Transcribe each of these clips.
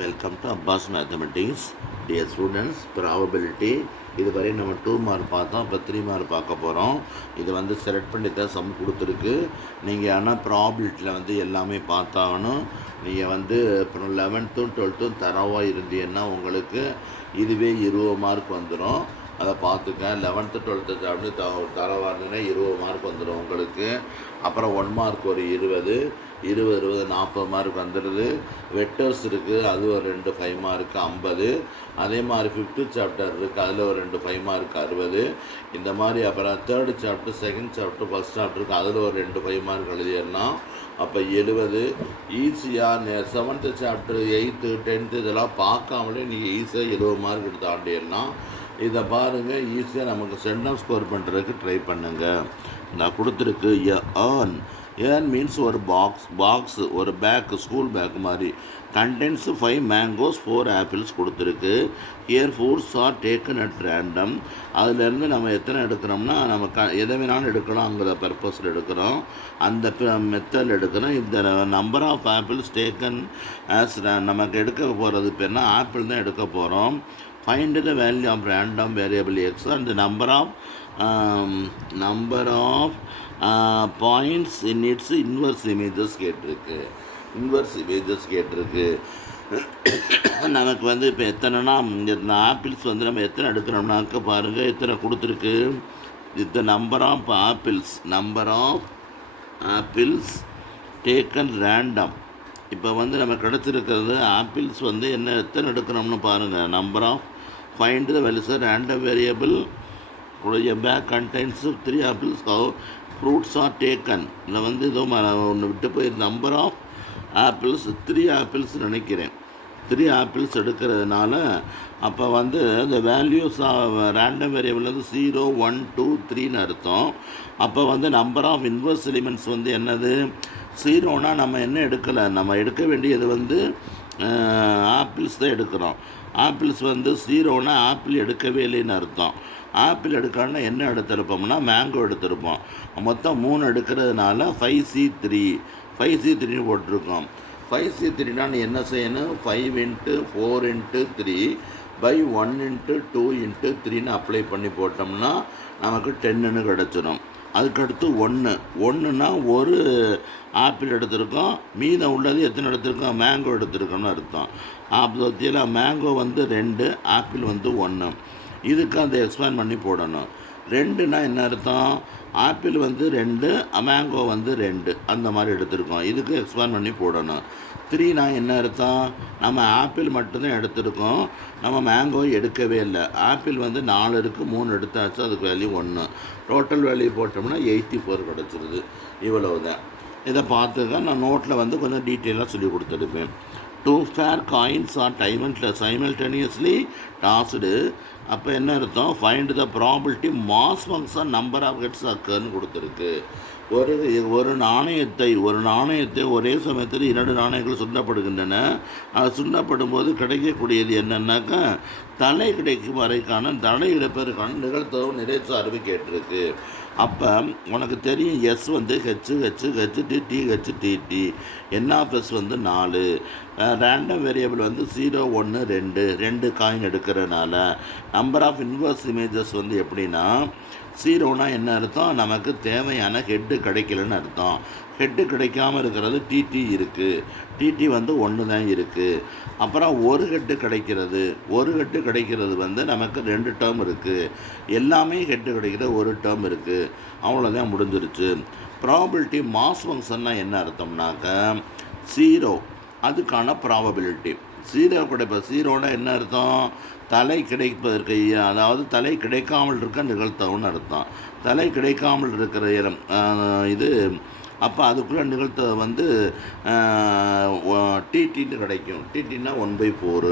Welcome to Abbas mathematics. Dear students, probability இதுவரை நம்ம 2 mark பார்த்தோம். இப்போ 3 மார்க் பார்க்க போகிறோம். இது வந்து செலக்ட் பண்ணி தான் சம் கொடுத்துருக்கு. நீங்கள் ஆனால் ப்ராபபிலிட்டியில் வந்து எல்லாமே பார்த்தாகணும். நீங்கள் வந்து அப்புறம் 11th 12th தரவாக இருந்தீங்கன்னா உங்களுக்கு இதுவே 20 மார்க் வந்துடும். அதை பார்த்துக்க. 11th 12th சாப்பிட்டு தரவாக இருந்தீங்கன்னா 20 மார்க் வந்துடும் உங்களுக்கு. அப்புறம் 1 மார்க் ஒரு 20 40 மார்க் வந்துடுது. வெக்டர்ஸ் இருக்குது, அது ஒரு 2 5 மார்க்கு 50. அதே மாதிரி 5th சாப்டர் இருக்குது, அதில் ஒரு 2 5 மார்க் 60. இந்த மாதிரி அப்புறம் 3rd chapter, 2nd chapter, 1st chapter இருக்குது, அதில் ஒரு 2 5 மார்க் எழுதிடலாம். அப்போ 70. ஈஸியாக 7th சாப்டர், 8th 10th இதெல்லாம் பார்க்காமலே நீங்கள் ஈஸியாக 70 மார்க் எடுத்து தாண்டிடலாம். இதை பாருங்கள், ஈஸியாக நமக்கு சென்டம் ஸ்கோர் பண்ணுறதுக்கு ட்ரை பண்ணுங்கள். நான் கொடுத்துருக்கு ஏர்ன் மீன்ஸ் ஒரு பாக்ஸ் ஒரு பேக், ஸ்கூல் பேக் மாதிரி. கண்டென்ஸ் 5 மேங்கோஸ் 4 ஆப்பிள்ஸ் கொடுத்துருக்கு. Here foods are taken at random. அதுலேருந்து நம்ம எத்தனை எடுக்கிறோம்னா நம்ம எதை வேணாலும் எடுக்கலாங்கிற பர்பஸில் எடுக்கிறோம், அந்த மெத்தடில் எடுக்கிறோம். இந்த number of apples taken as நமக்கு எடுக்க போகிறது இப்போ என்ன ஆப்பிள் தான் எடுக்க போகிறோம். Find the value of random variable X and number of points in its inverse images கேட்டிருக்கு. நமக்கு வந்து இப்போ எத்தனைனா இந்த ஆப்பிள்ஸ் வந்து நம்ம எத்தனை எடுக்கிறோம்னாக்க பாருங்கள் எத்தனை கொடுத்துருக்கு. இந்த number of apples taken random. இப்போ வந்து நம்ம கிடச்சிருக்கிறது ஆப்பிள்ஸ் வந்து எத்தனை எடுக்கிறோம்னு பாருங்கள். Number of find the values random variable bag contains 3 apples. Fruits are taken. இதில் வந்து ஏதோ ஒன்று விட்டு போய் நம்பர் ஆஃப் ஆப்பிள்ஸ் 3 ஆப்பிள்ஸ் நினைக்கிறேன். 3 ஆப்பிள்ஸ் எடுக்கிறதுனால அப்போ வந்து இந்த வேல்யூஸ் ரேண்டம் வேரியபிள் வந்து 0 1 2 3ன்னு அர்த்தம். அப்போ வந்து நம்பர் ஆஃப் இன்வர்ஸ் எலிமெண்ட்ஸ் வந்து என்னது 0னா நம்ம என்ன எடுக்கலை, நம்ம எடுக்க வேண்டியது வந்து ஆப்பிள்ஸ் தான் எடுக்கிறோம். ஆப்பிள்ஸ் வந்து 0னா ஆப்பிள் எடுக்கவே இல்லைன்னு அர்த்தம். ஆப்பிள் எடுக்கணும்னா என்ன எடுத்திருப்போம்னா மேங்கோ எடுத்திருப்போம். மொத்தம் 3 எடுக்கிறதுனால 5C3 போட்டிருக்கோம். 5C3னா நீ என்ன செய்யணும், 5 × 4 × 3 / 1 × 2 × 3ன்னு அப்ளை பண்ணி போட்டோம்னா நமக்கு 10ன்னு கிடச்சிடும். அதுக்கடுத்து 1ன்னா ஒரு ஆப்பிள் எடுத்திருக்கோம், மீதம் உள்ளது எத்தனை எடுத்திருக்கோம், மேங்கோ எடுத்திருக்கோம்னு அர்த்தம். அப்போ மேங்கோ வந்து 2, ஆப்பிள் வந்து 1. இதுக்கு அந்த எக்ஸ்பேண்ட் பண்ணி போடணும். 2னா என்ன அர்த்தம், ஆப்பிள் வந்து 2, மேங்கோ வந்து 2, அந்த மாதிரி எடுத்திருக்கோம். இதுக்கு எக்ஸ்பேண்ட் பண்ணி போடணும். 3னா என்ன அர்த்தம், நம்ம ஆப்பிள் மட்டும்தான் எடுத்திருக்கோம், நம்ம மேங்கோ எடுக்கவே இல்லை. ஆப்பிள் வந்து 4 இருக்குது, 3 எடுத்தாச்சு, அதுக்கு வேல்யூ 1. டோட்டல் வேல்யூ போட்டோம்னா 84 கிடச்சிருது. இவ்வளவு தான். இதை பார்த்துக்க நான் நோட்டில் வந்து கொஞ்சம் டீட்டெயிலாக சொல்லி கொடுத்துருப்பேன். 2 fair coins are simultaneously tossed. அப்போ என்ன அர்த்தம், find the probability mass function number of heads அக்கர்னு கொடுத்துருக்கு. ஒரு நாணயத்தை ஒரே சமயத்தில் 2 நாணயங்கள் சுண்டப்படுகின்றன. அது சுண்டப்படும் போது கிடைக்கக்கூடியது என்னன்னாக்கா தலை கிடைக்கும் வரைக்கான தலை இழப்பதற்கான நிகழ்த்தவு நிறைச்சார்பு கேட்டிருக்கு. அப்போ உனக்கு தெரியும் எஸ் வந்து HHTT, NF வந்து 4, ரேண்டம் வேரியபிள் வந்து 0 1 2 காயின் எடுக்கிறதுனால நம்பர் ஆஃப் இன்வர்ஸ் இமேஜஸ் வந்து எப்படின்னா 0னா என்ன அர்த்தம், நமக்கு தேவையான ஹெட்டு கிடைக்கலன்னு அர்த்தம். ஹெட்டு கிடைக்காமல் இருக்கிறது டிடி இருக்குது, டிடி வந்து 1 தான் இருக்குது. அப்புறம் ஒரு ஹெட்டு கிடைக்கிறது வந்து நமக்கு 2 டேர்ம் இருக்குது. எல்லாமே ஹெட்டு கிடைக்கிற ஒரு டேர்ம் இருக்குது. அவ்வளோதான், முடிஞ்சிருச்சு. ப்ராபபிலிட்டி மாஸ் ஃபங்க்ஷன்னா என்ன அர்த்தம்னாக்க 0 அதுக்கான ப்ராபபிலிட்டி 0 கிடைப்ப. 0னா என்ன அர்த்தம், தலை கிடைப்பதற்கு, அதாவது தலை கிடைக்காமல் இருக்க நிகழ்த்தவுன்னு அர்த்தம். தலை கிடைக்காமல் இருக்கிற இது அப்போ அதுக்குள்ளே நிகழ்த்தது வந்து டிடின்னு கிடைக்கும். டிடின்னா 1/4.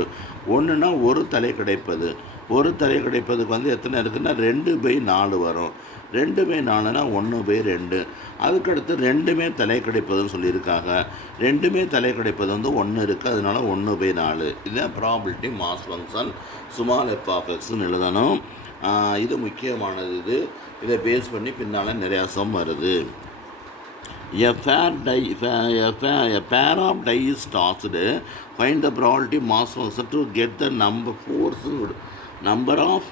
1னா ஒரு தலை கிடைப்பது. ஒரு தலை கிடைப்பதுக்கு வந்து எத்தனை இருக்குன்னா 2/4 வரும். 2/4னா 1/2. அதுக்கடுத்து 2மே தலை கிடைப்பதுன்னு சொல்லியிருக்காங்க. 2மே தலை கிடைப்பது வந்து 1 இருக்குது, அதனால 1/4. இதுதான் ப்ராபபிலிட்டி மாஸ் ஃபங்க்ஷன் ஸ்மால் f(x)ன்னு எழுதணும். இது முக்கியமானது. இதை பேஸ் பண்ணி பின்னால் நிறையா சம் வருது. A pair of die is tossed. Find the probability mass function to get the number of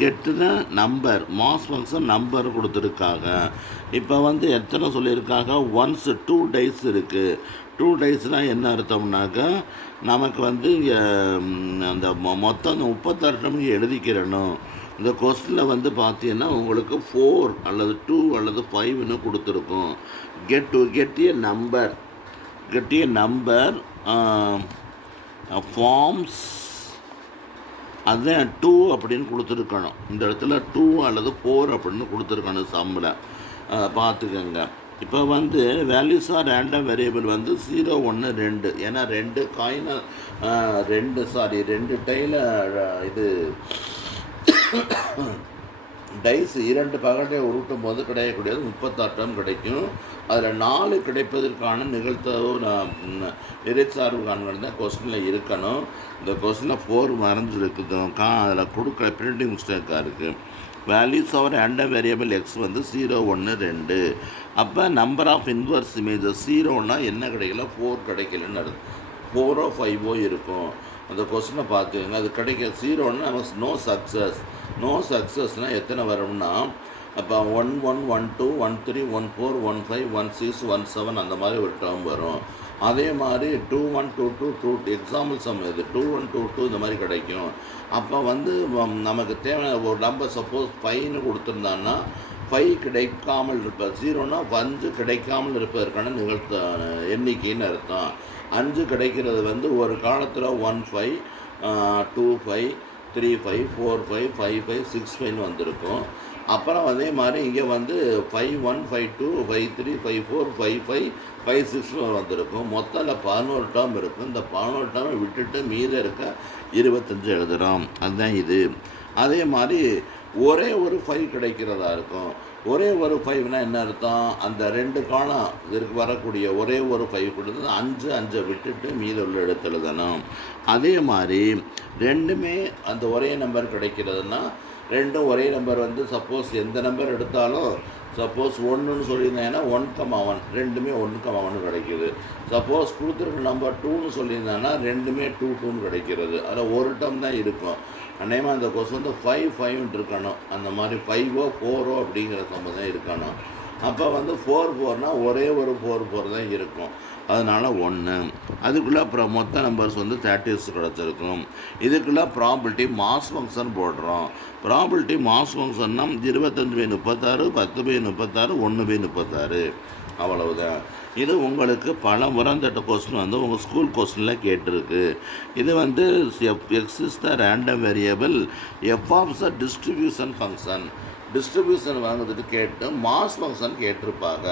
get the number mass function number கொடுத்துருக்காங்க. இப்போ வந்து எத்தனை சொல்லியிருக்காங்க? ஒன்ஸ் 2 டைஸ் இருக்குது. 2 டைஸ்னால் என்ன அர்த்தம்னாக்கா நமக்கு வந்து அந்த மொத்தம் 36 டம் எழுதிக்கிறணும். இந்த கொஸ்டினில் வந்து பார்த்தீங்கன்னா உங்களுக்கு 4 அல்லது 2 அல்லது 5ன்னு கொடுத்துருக்கும். கெட் ஏ நம்பர் ஃபார்ம்ஸ் அதுதான் 2 அப்படின்னு கொடுத்துருக்கணும். இந்த இடத்துல 2 அல்லது 4 அப்படின்னு கொடுத்துருக்கணும் சம்மில். பார்த்துக்கோங்க. இப்போ வந்து வேல்யூஸ் ஆர் ரேண்டம் வேரியபிள் வந்து 0, 1, 2. ஏன்னா 2 காயினை 2 டைல இது டைஸ் 2 பகட்டை உருட்டும் போது கிடைக்கக்கூடியது 36 டம் கிடைக்கும். அதில் 4 கிடைப்பதற்கான நிகழ்த்தவு இறைச்சார்பு காண்கள் தான் கொஸ்டினில் இருக்கணும். இந்த கொஸ்டினில் 4 மறைஞ்சிருக்குது. அதில் கொடுக்குற பிரிண்டிங் மிஸ்டேக்காக இருக்குது. Values of random variable X வந்து 0, 1, 2. அப்போ நம்பர் ஆஃப் இன்வர்ஸ் இமேஜஸ் 0னா என்ன கிடைக்கல? 4 கிடைக்கலன்னு அர்த்தம். 4ஓ 5ஓ இருக்கும். அந்த கொஸ்டினை பார்த்துக்கோங்க. அது கிடைக்க 0ன்னா நமக்கு நோ சக்ஸஸ்னால் எத்தனை வரும்னா அப்போ 1, 1, 1, 2, 1, 3, 1, 4, 1, 5, 1, 6, 1, 7 அந்த மாதிரி ஒரு டேர்ம் வரும். அதே மாதிரி 2, 1, 2, 2, 2 எக்ஸாம்பிள் சம் இது 2, 1, 2, 2 இந்த மாதிரி கிடைக்கும். அப்போ வந்து நமக்கு தேவையான ஒரு நம்பர் சப்போஸ் 5ன்னு கொடுத்துருந்தான்னா 5 கிடைக்காமல் இருப்பார். 0னா 5 கிடைக்காமல் இருப்பதற்கான எண்ணிக்கைன்னு அர்த்தம். 5 கிடைக்கிறது வந்து ஒரு காலத்தில் 1, 5, 2, 5, 3, 5, 4, 5, 5, 5, 6, 5 வந்திருக்கும். அப்புறம் அதே மாதிரி இங்கே வந்து 5, 1, 5, 2, 5, 3, 5, 4, 5, 5, 5, 6 வந்திருக்கும். மொத்தம் 11 டேர்ம் இருக்கும். இந்த 11 டேர்மை விட்டுட்டு மீத இருக்க 25 எழுதுகிறோம். அதுதான் இது. அதே மாதிரி ஒரே ஒரு 5 கிடைக்கிறதா இருக்கும். ஒரே ஒரு 5னா என்ன அர்த்தம்? அந்த 2 காலம் இதற்கு வரக்கூடிய ஒரே ஒரு 5 கொடுத்து 5 விட்டுட்டு மீத உள்ள எடுத்து எழுதணும். அதே மாதிரி ரெண்டுமே அந்த ஒரே நம்பர் கிடைக்கிறதுனா ரெண்டும் ஒரே நம்பர் வந்து சப்போஸ் எந்த நம்பர் எடுத்தாலும் சப்போஸ் 1ன்னு சொல்லியிருந்தேன்னா 1,1 ரெண்டுமே 1,1 கிடைக்கிது. சப்போஸ் கொடுத்துருக்க நம்பர் 2ன்னு சொல்லியிருந்தாங்கன்னா ரெண்டுமே 2, 2ன்னு கிடைக்கிறது. அதில் ஒரு டம் தான் இருக்கும். அநேகமாக அந்த கொஸ்டின் வந்து 5, 5ன்னு இருக்கணும். அந்த மாதிரி 5ஓ 4ஓ அப்படிங்கிற சம்பந்தம் இருக்கணும். அப்போ வந்து 4, 4னா ஒரே ஒரு 4, 4 தான் இருக்கும். அதனால் 1 அதுக்குள்ளே அப்புறம் மொத்த நம்பர்ஸ் வந்து 30 கிடச்சிருக்கும். இதுக்குள்ளே ப்ராபிலிட்டி மாஸ் ஃபங்க்ஷன் போடுறோம். ப்ராபிலிட்டி மாஸ் ஃபங்க்ஷன்னா 25/36, 10/36, 1/36 அவ்வளவுதான். இது உங்களுக்கு பல முறை இந்த கொஸ்டின் வந்து உங்கள் ஸ்கூல் கொஸ்டினில் கேட்டிருக்கு. இது வந்து X is the random variable F of the distribution function. Distribution வாங்குறதுக்கு கேட்டு மாஸ் ஃபங்க்ஷன் கேட்டிருப்பாங்க.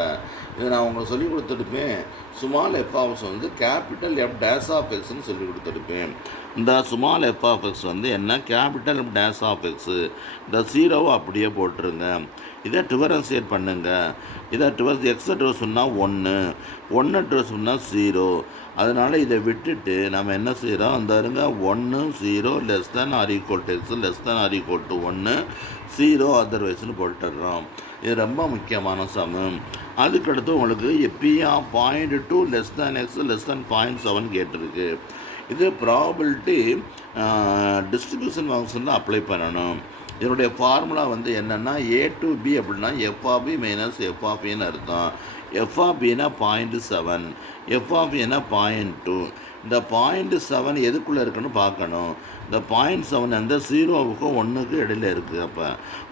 இது நான் உங்களுக்கு சொல்லி கொடுத்துருப்பேன். ஸ்மால் எஃப் ஆஃப் எக்ஸ் வந்து கேபிட்டல் எஃப் டேஸ் ஆஃப் எக்ஸ்ன்னு சொல்லி கொடுத்துருப்பேன். இந்த ஸ்மால் எஃப் ஆஃப் எக்ஸ் வந்து என்ன? Capital F dash of X. இந்த 0வை அப்படியே போட்டுருங்க. இதை டிஃபரன்ஷியேட் பண்ணுங்கள். இதை எக்ஸை டிவர்ஸ் சொன்னால் 1 டிவர்ஸ் சொன்னால் 0. அதனால் இதை விட்டுட்டு நம்ம என்ன செய்கிறோம்? அந்த இருங்க 1, 0 less than or equal to X less than or equal to 1, 0 அதர்வைஸ்னு போட்டுடுறோம். இது ரொம்ப முக்கியமான சமம். அதுக்கடுத்து உங்களுக்கு பியா 0.2 less than X less than 0.7 கேட்டிருக்கு. இது ப்ராபபிலிட்டி டிஸ்ட்ரிபியூஷன் ஃபங்க்ஷன் தான் அப்ளை பண்ணணும். இதனுடைய ஃபார்முலா வந்து என்னென்னா A to B அப்படின்னா F of B minus F of ஏன்னு அர்த்தம். எஃப் ஆஃப் பின்னா 0.7, எஃப் ஆஃப் ஏன்னா 0.2. இந்த 0.7 எதுக்குள்ளே இருக்குன்னு பார்க்கணும். இந்த 0.7 அந்த 0வுக்கும் 1க்கும் இடையில இருக்குது.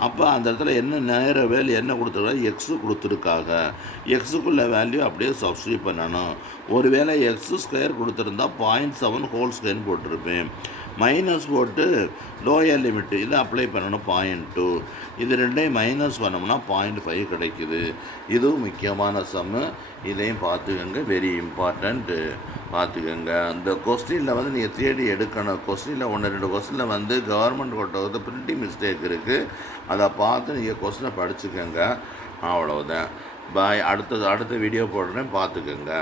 அப்போ அந்த இடத்துல என்ன நேர வேல்யூ என்ன கொடுத்துருக்காங்க? எக்ஸு கொடுத்துருக்காங்க. எக்ஸுக்குள்ள வேல்யூ அப்படியே சப்ஸ்டியூட் பண்ணணும். ஒரு வேளை x² கொடுத்துருந்தா 0.7 ஹோல் ஸ்கொயர்னு போட்டிருப்பேன். மைனஸ் போட்டு லோயர் லிமிட்டு இதை அப்ளை பண்ணணும் 0.2. இது ரெண்டையும் மைனஸ் பண்ணோம்னா 0.5 கிடைக்குது. இதுவும் முக்கியமான சம்மு. இதையும் பார்த்துக்கோங்க. வெரி இம்பார்ட்டண்ட்டு பார்த்துக்கோங்க. இந்த கொஸ்டினில் வந்து நீங்கள் தேடி எடுக்கணும். கொஸ்டினில் 1-2 கொஸ்டினில் வந்து கவர்மெண்ட் கொட்ட பிரிண்டிங் மிஸ்டேக் இருக்குது. அதை பார்த்து நீங்கள் கொஸ்டினை படிச்சுக்கோங்க. அவ்வளோதான். பாய். அடுத்த வீடியோ போடுறேன், பார்த்துக்கோங்க.